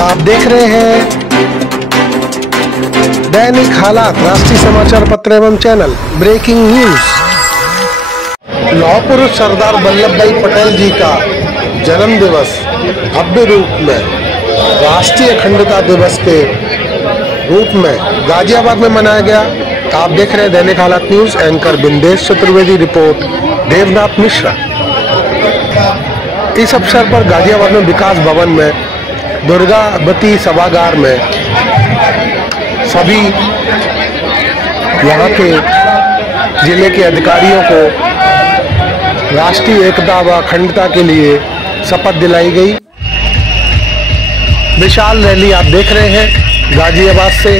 आप देख रहे हैं दैनिक हालात राष्ट्रीय समाचार पत्र एवं चैनल ब्रेकिंग न्यूज। लौह पुरुष सरदार वल्लभ भाई पटेल जी का जन्म दिवस भव्य रूप में राष्ट्रीय अखंडता दिवस के रूप में गाजियाबाद में मनाया गया। आप देख रहे हैं Dainik Halaat news. Anchor Bindesh Chaturvedi, report Devnath Mishra. इस अवसर पर गाजियाबाद में विकास भवन में दुर्गावती सभागार में सभी यहाँ के जिले के अधिकारियों को राष्ट्रीय एकता व अखंडता के लिए शपथ दिलाई गई। विशाल रैली आप देख रहे हैं गाजियाबाद से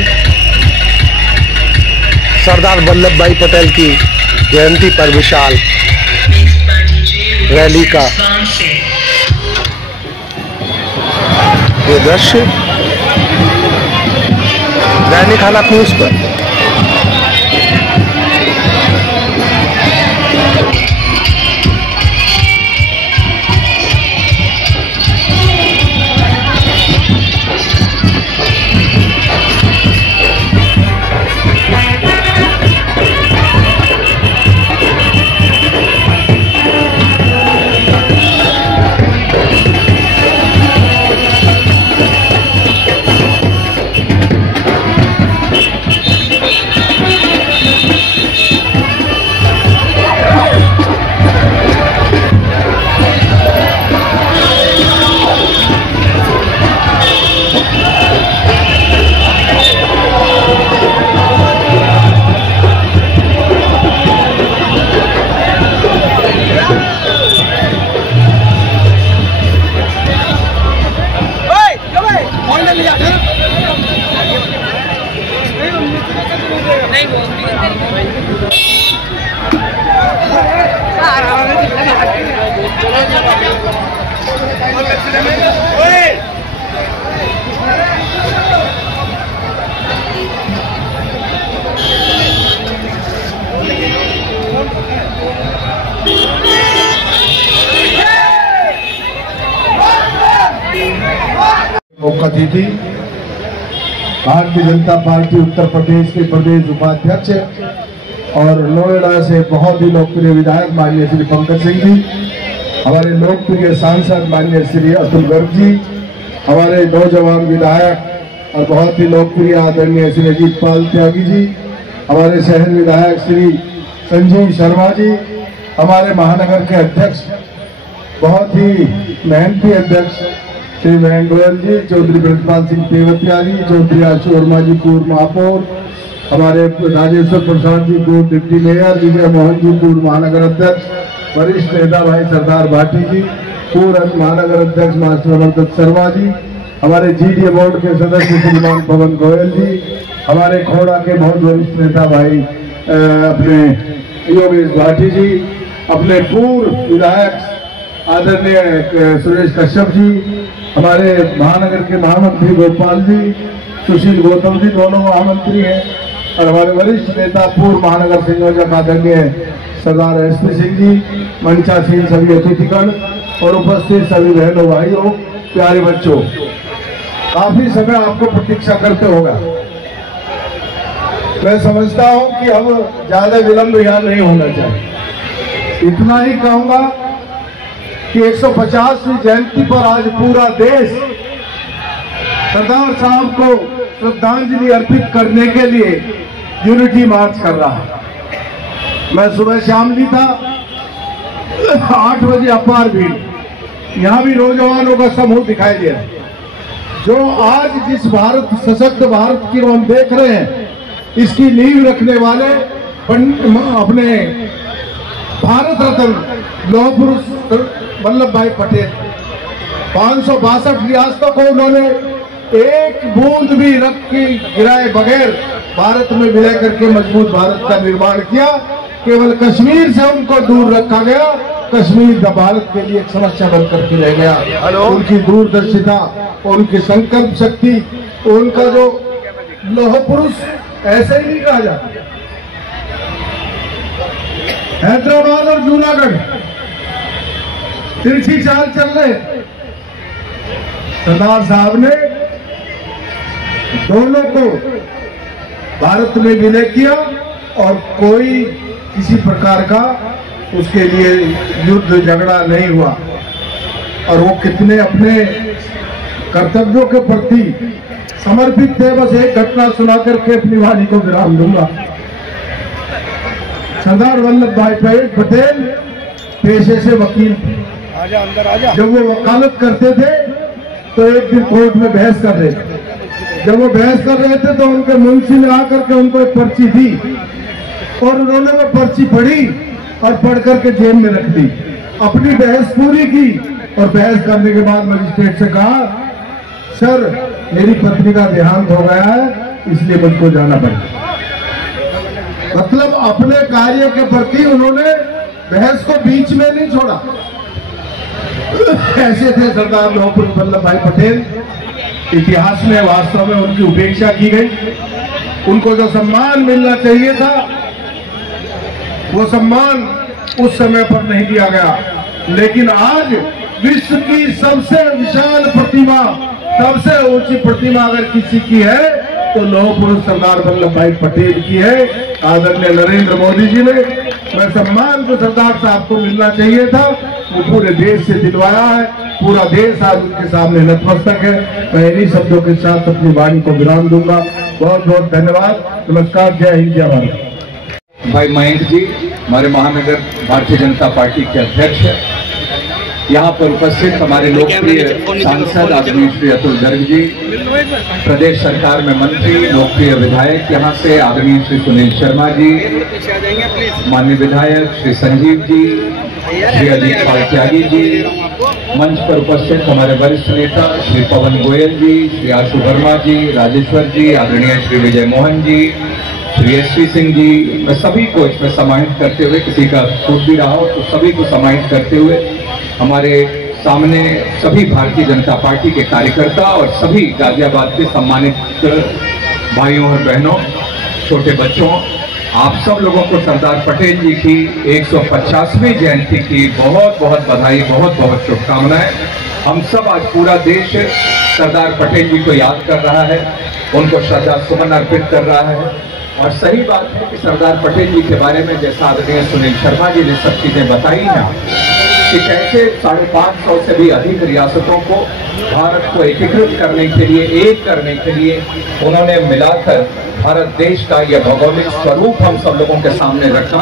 सरदार वल्लभ भाई पटेल की जयंती पर विशाल रैली का ये दृश्य दैनिक हालात न्यूज पर। मुख्य अतिथि भारतीय जनता पार्टी उत्तर प्रदेश के प्रदेश उपाध्यक्ष और नोएडा से बहुत ही लोकप्रिय विधायक माननीय श्री पंकज सिंह जी, हमारे लोकप्रिय सांसद माननीय श्री अतुल गर्ग जी, हमारे नौजवान विधायक और बहुत ही लोकप्रिय आदरणीय श्री अजीत पाल त्यागी जी, हमारे शहर विधायक श्री संजीव शर्मा जी, हमारे महानगर के अध्यक्ष बहुत ही मेहनती अध्यक्ष श्री महेंद्र गोयल जी, चौधरी ब्रजपाल सिंह तेवतिया जी, चौधरी आशु वर्मा जी पूर्व महापौर, हमारे राजेश्वर प्रसाद जी पूर्व डिप्टी मेयर, विजय मोहन जी पूर्व महानगर अध्यक्ष, वरिष्ठ नेता भाई सरदार भाटी जी, पूर्व महानगर अध्यक्ष मास्टर अमरदत्त शर्मा जी, हमारे जीडीए बोर्ड के सदस्य श्रीमान पवन गोयल जी, हमारे खोड़ा के बहुत वरिष्ठ नेता भाई अपने योगेश भाटी जी, अपने पूर्व विधायक आदरणीय सुरेश कश्यप जी, हमारे महानगर के महामंत्री गोपाल जी, सुशील गौतम जी दोनों महामंत्री हैं, और हमारे वरिष्ठ नेता पूर्व महानगर संयोजक आदरणीय सरदार एसपी सिंह जी, मंचासीन सभी अतिथिगण और उपस्थित सभी बहनों भाइयों प्यारे बच्चों, काफी समय आपको प्रतीक्षा करते होगा। मैं समझता हूं कि अब ज्यादा विलंब यहाँ नहीं होना चाहिए। इतना ही कहूंगा कि 150वीं जयंती पर आज पूरा देश सरदार साहब को श्रद्धांजलि अर्पित करने के लिए यूनिटी मार्च कर रहा है। मैं सुबह शामली था, 8 बजे अपार भीड़, यहाँ भी नौजवानों का समूह दिखाई दे रहा है। जो आज जिस भारत सशक्त भारत की हम देख रहे हैं, इसकी नींव रखने वाले अपने भारत रत्न लौह पुरुष वल्लभ भाई पटेल, 562 रियासतों को उन्होंने एक बूंद भी रक्त की गिराए बगैर भारत में विलय करके मजबूत भारत का निर्माण किया। केवल कश्मीर से उनको दूर रखा गया, कश्मीर भारत के लिए एक समस्या बनकर के रह गया। उनकी दूरदर्शिता, उनकी संकल्प शक्ति, उनका जो लौह पुरुष ऐसे ही नहीं कहा जाता। हैदराबाद और जूनागढ़ तिरछी चाल चल रहे, सरदार साहब ने दोनों को भारत में विलय किया और कोई किसी प्रकार का उसके लिए युद्ध झगड़ा नहीं हुआ। और वो कितने अपने कर्तव्यों के प्रति समर्पित थे। बस एक घटना सुना करके अपनी वाणी को विराम दूंगा। सरदार वल्लभ भाई पटेल पेशे से वकील थे। जब वो वकालत करते थे तो एक दिन कोर्ट में बहस कर रहे थे। जब वो बहस कर रहे थे तो उनके मुंशी ने आकर के उनको एक पर्ची दी और उन्होंने वो पर्ची पढ़ी और पढ़ करके जेब में रख दी। अपनी बहस पूरी की और बहस करने के बाद मजिस्ट्रेट से कहा, सर मेरी पत्नी का देहांत हो गया है इसलिए मुझको जाना पड़ेगा। मतलब अपने कार्य के प्रति उन्होंने बहस को बीच में नहीं छोड़ा। ऐसे थे सरदार लौह पुरुष वल्लभ भाई पटेल। इतिहास में वास्तव में उनकी उपेक्षा की गई। उनको जो सम्मान मिलना चाहिए था वो सम्मान उस समय पर नहीं दिया गया। लेकिन आज विश्व की सबसे विशाल प्रतिमा, सबसे ऊंची प्रतिमा अगर किसी की है तो लौह पुरुष सरदार वल्लभ भाई पटेल की है, आदरणीय नरेंद्र मोदी जी ने। मैं सम्मान जो सरदार साहब को मिलना चाहिए था वो पूरे देश से दिलवाया है। पूरा देश आज उनके सामने नतमस्तक है। मैं इन्हीं शब्दों के साथ अपनी वाणी को विराम दूंगा। बहुत बहुत धन्यवाद। नमस्कार। जय हिंद, जय भारत। भाई मयंक जी हमारे महानगर भारतीय जनता पार्टी के अध्यक्ष, यहाँ पर उपस्थित हमारे लोकप्रिय सांसद आदरणीय श्री अतुल गर्ग जी, प्रदेश सरकार में मंत्री लोकप्रिय विधायक यहाँ से आदरणीय श्री सुनील शर्मा जी, माननीय विधायक श्री संजीव जी, श्री अजीत पाल त्यागी जी, मंच पर उपस्थित हमारे वरिष्ठ नेता श्री पवन गोयल जी, श्री आशु वर्मा जी, राजेश्वर जी, आदरणीय श्री विजय मोहन जी, श्री एसपी सिंह जी, मैं सभी को इसमें समाहित करते हुए, किसी का छूट भी रहा हो तो सभी को समाहित करते हुए हमारे सामने सभी भारतीय जनता पार्टी के कार्यकर्ता और सभी गाजियाबाद के सम्मानित भाइयों और बहनों, छोटे बच्चों, आप सब लोगों को सरदार पटेल जी की 150वीं जयंती की बहुत बहुत बधाई, बहुत बहुत शुभकामनाएं। हम सब आज पूरा देश सरदार पटेल जी को याद कर रहा है, उनको श्रद्धा सुमन अर्पित कर रहा है। और सही बात है कि सरदार पटेल जी के बारे में जैसा आदरणीय सुनील शर्मा जी ने सब चीजें बताई ना कि कैसे 550 से भी अधिक रियासतों को भारत को एकीकृत करने के लिए, एक करने के लिए उन्होंने मिलाकर भारत देश का यह भौगोलिक स्वरूप हम सब लोगों के सामने रखा।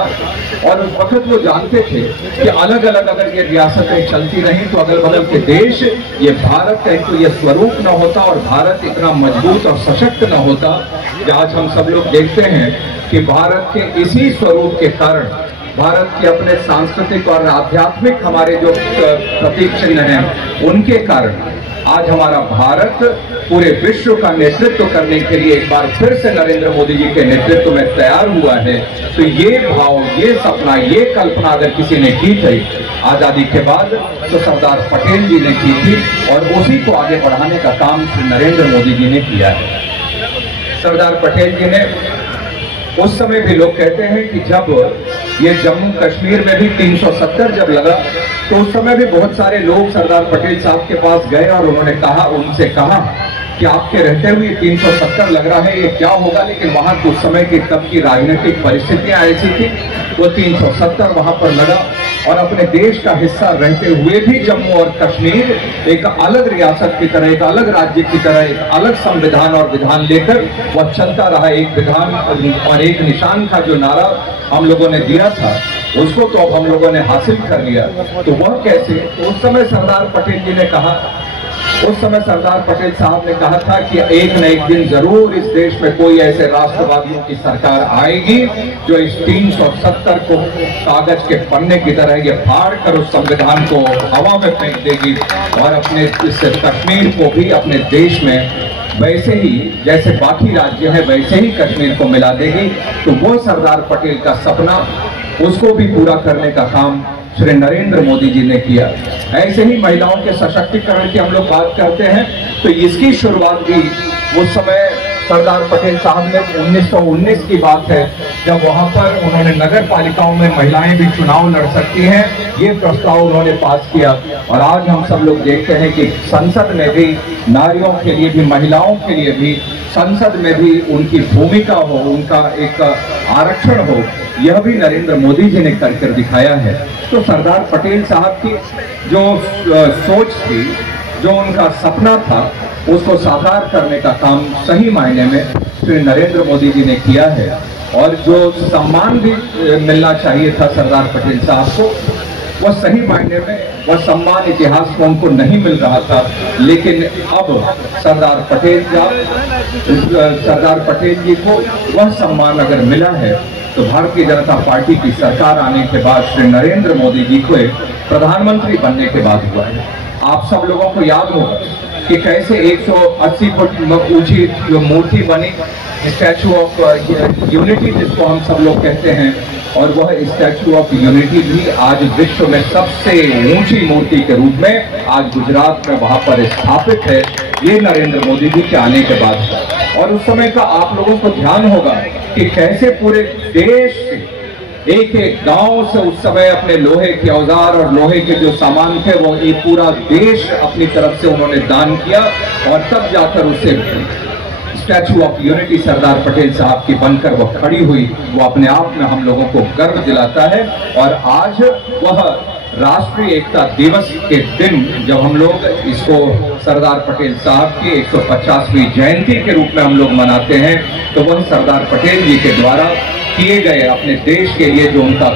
और उस वक्त वो जानते थे कि अलग अलग अगर ये रियासतें चलती रहीं तो अगल बगल के देश, ये भारत का तो ये स्वरूप न होता और भारत इतना मजबूत और सशक्त न होता कि आज हम सब लोग देखते हैं कि भारत के इसी स्वरूप के कारण, भारत के अपने सांस्कृतिक और आध्यात्मिक हमारे जो प्रतीक चिन्ह हैं उनके कारण आज हमारा भारत पूरे विश्व का नेतृत्व करने के लिए एक बार फिर से नरेंद्र मोदी जी के नेतृत्व में तैयार हुआ है। तो ये भाव, ये सपना, ये कल्पना अगर किसी ने की थी आजादी के बाद तो सरदार पटेल जी ने की थी और उसी को आगे बढ़ाने का काम श्री नरेंद्र मोदी जी ने किया है। सरदार पटेल जी ने उस समय भी, लोग कहते हैं कि जब ये जम्मू कश्मीर में भी 370 जब लगा तो उस समय भी बहुत सारे लोग सरदार पटेल साहब के पास गए और उन्होंने कहा, उनसे कहा कि आपके रहते हुए 370 लग रहा है, ये क्या होगा। लेकिन वहां उस समय की तब की राजनीतिक परिस्थितियां ऐसी थी, वो 370 वहां पर लगा और अपने देश का हिस्सा रहते हुए भी जम्मू और कश्मीर एक अलग रियासत की तरह, एक अलग राज्य की तरह, एक अलग संविधान और विधान लेकर वह चलता रहा। एक विधान और एक निशान का जो नारा हम लोगों ने दिया था उसको तो अब हम लोगों ने हासिल कर लिया। तो वह कैसे, उस समय सरदार पटेल जी ने कहा, उस समय सरदार पटेल साहब ने कहा था कि एक न एक दिन जरूर इस देश में कोई ऐसे राष्ट्रवादियों की सरकार आएगी जो इस 370 को कागज के पन्ने की तरह ये फाड़ कर उस संविधान को हवा में फेंक देगी और अपने इस कश्मीर को भी अपने देश में वैसे ही जैसे बाकी राज्य है वैसे ही कश्मीर को मिला देगी। तो वो सरदार पटेल का सपना, उसको भी पूरा करने का काम श्री नरेंद्र मोदी जी ने किया। ऐसे ही महिलाओं के सशक्तिकरण की हम लोग बात करते हैं तो इसकी शुरुआत भी उस समय सरदार पटेल साहब ने 1919 की बात है, जब वहां पर उन्होंने नगर पालिकाओं में महिलाएं भी चुनाव लड़ सकती हैं, ये प्रस्ताव उन्होंने पास किया। और आज हम सब लोग देखते हैं कि संसद में भी नारियों के लिए भी, महिलाओं के लिए भी संसद में भी उनकी भूमिका हो, उनका एक आरक्षण हो, यह भी नरेंद्र मोदी जी ने कर दिखाया है। तो सरदार पटेल साहब की जो सोच थी, जो उनका सपना था, उसको साकार करने का काम सही मायने में श्री नरेंद्र मोदी जी ने किया है। और जो सम्मान भी मिलना चाहिए था सरदार पटेल साहब को, वह सही मायने में वह सम्मान इतिहास में उनको नहीं मिल रहा था। लेकिन अब सरदार पटेल जी को वह सम्मान अगर मिला है, तो भारतीय जनता पार्टी की सरकार आने के बाद, श्री नरेंद्र मोदी जी को प्रधानमंत्री बनने के बाद हुआ है। आप सब लोगों को याद होगा कि कैसे 180 फुट ऊंची जो मूर्ति बनी, स्टैचू ऑफ यूनिटी जिसको हम सब लोग कहते हैं, और वह स्टैचू ऑफ यूनिटी भी आज विश्व में सबसे ऊंची मूर्ति के रूप में आज गुजरात में वहां पर स्थापित है। ये नरेंद्र मोदी जी के आने के बाद। और उस समय का आप लोगों को ध्यान होगा कि कैसे पूरे देश से, एक एक गांव से उस समय अपने लोहे के औजार और लोहे के जो सामान थे, वो एक पूरा देश अपनी तरफ से उन्होंने दान किया, और तब जाकर उसे statue of unity Sardar Patel साहब की बनकर वो खड़ी हुई। वो अपने आप में हम लोगों को गर्व दिलाता है। और आज वह राष्ट्रीय एकता दिवस के दिन, जब हम लोग इसको सरदार पटेल साहब की 150वीं जयंती के रूप में हम लोग मनाते हैं, तो वह सरदार पटेल जी के द्वारा किए गए अपने देश के लिए जो उनका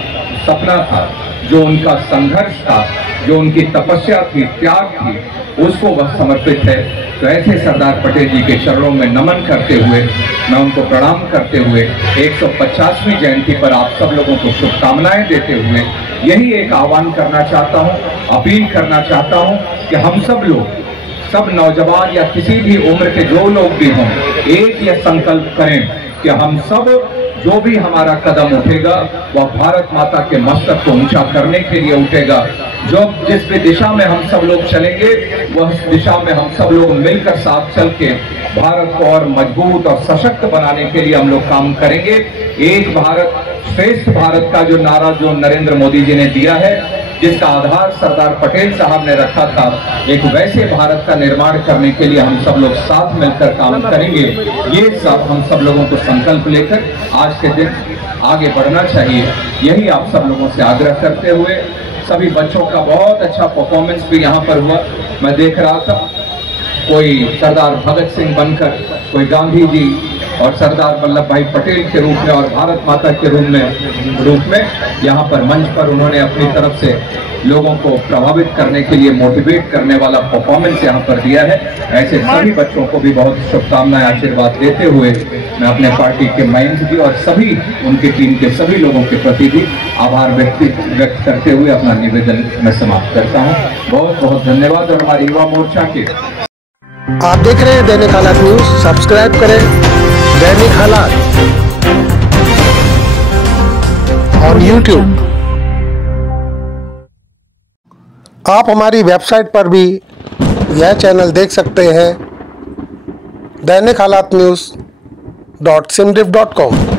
सपना था, जो उनका संघर्ष था, जो उनकी तपस्या थी, त्याग थी, उसको वह समर्पित है। तो ऐसे सरदार पटेल जी के चरणों में नमन करते हुए, मैं उनको प्रणाम करते हुए 150वीं जयंती पर आप सब लोगों को शुभकामनाएं देते हुए यही एक आह्वान करना चाहता हूं, अपील करना चाहता हूं कि हम सब लोग, सब नौजवान या किसी भी उम्र के जो लोग भी हों, एक यह संकल्प करें कि हम सब जो भी हमारा कदम उठेगा वह भारत माता के मस्तक को ऊंचा करने के लिए उठेगा। जो जिस भी दिशा में हम सब लोग चलेंगे, वह दिशा में हम सब लोग मिलकर साथ चल के भारत को और मजबूत और सशक्त बनाने के लिए हम लोग काम करेंगे। एक भारत श्रेष्ठ भारत का जो नारा जो नरेंद्र मोदी जी ने दिया है, जिसका आधार सरदार पटेल साहब ने रखा था, एक वैसे भारत का निर्माण करने के लिए हम सब लोग साथ मिलकर काम करेंगे। ये सब हम सब लोगों को संकल्प लेकर आज के दिन आगे बढ़ना चाहिए, यही आप सब लोगों से आग्रह करते हुए, सभी बच्चों का बहुत अच्छा परफॉर्मेंस भी यहाँ पर हुआ। मैं देख रहा था, कोई सरदार भगत सिंह बनकर, कोई गांधी जी और सरदार वल्लभ भाई पटेल के रूप में और भारत माता के रूप में यहाँ पर मंच पर उन्होंने अपनी तरफ से लोगों को प्रभावित करने के लिए मोटिवेट करने वाला परफॉर्मेंस यहाँ पर दिया है। ऐसे सभी बच्चों को भी बहुत शुभकामनाएं, आशीर्वाद देते हुए मैं अपने पार्टी के मयंक जी और सभी उनकी टीम के सभी लोगों के प्रति भी आभार व्यक्त करते हुए अपना निवेदन मैं समाप्त करता हूँ। बहुत बहुत धन्यवाद। और हमारे युवा मोर्चा के आप देख रहे हैं दैनिक हालात न्यूज, सब्सक्राइब करें दैनिक हालात और YouTube। आप हमारी वेबसाइट पर भी यह चैनल देख सकते हैं, दैनिक हालात न्यूज़.simrif.com।